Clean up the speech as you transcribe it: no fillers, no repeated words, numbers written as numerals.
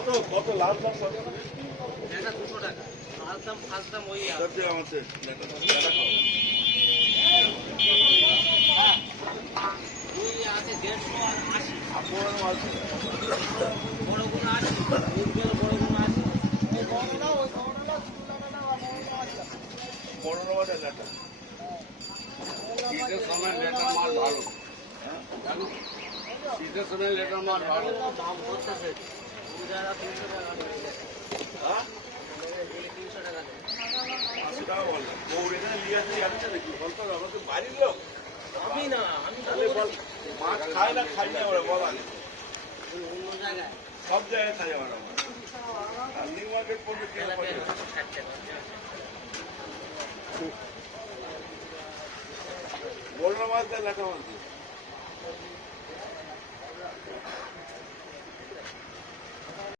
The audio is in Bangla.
কত কত লাভ দাম কত? এটা 200 টাকা। লাল দাম ফার্স্ট দাম ওই আছে। সবচেয়ে আমাদের ওই আছে 150 আর 80। আপনার মাছ বড়গুলো 80, উজবেল বড়গুলো 80। এই বড়টা ওই বড়টা ছোট লাগাটা আর বড়টা আছে। 15 টাকা লেটা। শীতের সময় লেটার মাল ভালো জানো শীতের সময় লেটার মাল ভালো দাম করতেছে। ওইটা 300 টাকা করে। হ্যাঁ? 300 টাকা দেয়। 80 টাকা বললাম। বউর এখানে নিয়ে আসতে যাচ্ছে নাকি? বলতো আমরা তো বাড়ির লোক। আমি না, আমি তাহলে বল মাছ খায় না খাই না ওরা বল আগে। অন্য জায়গায়। সব জায়গায় খাই আমরা। আর নিউ মার্কেট পড়বে কেন এলাকায় পড়ে? 60 টাকা। বড় মাছ দেয় লেখা মাছ দিয়ে।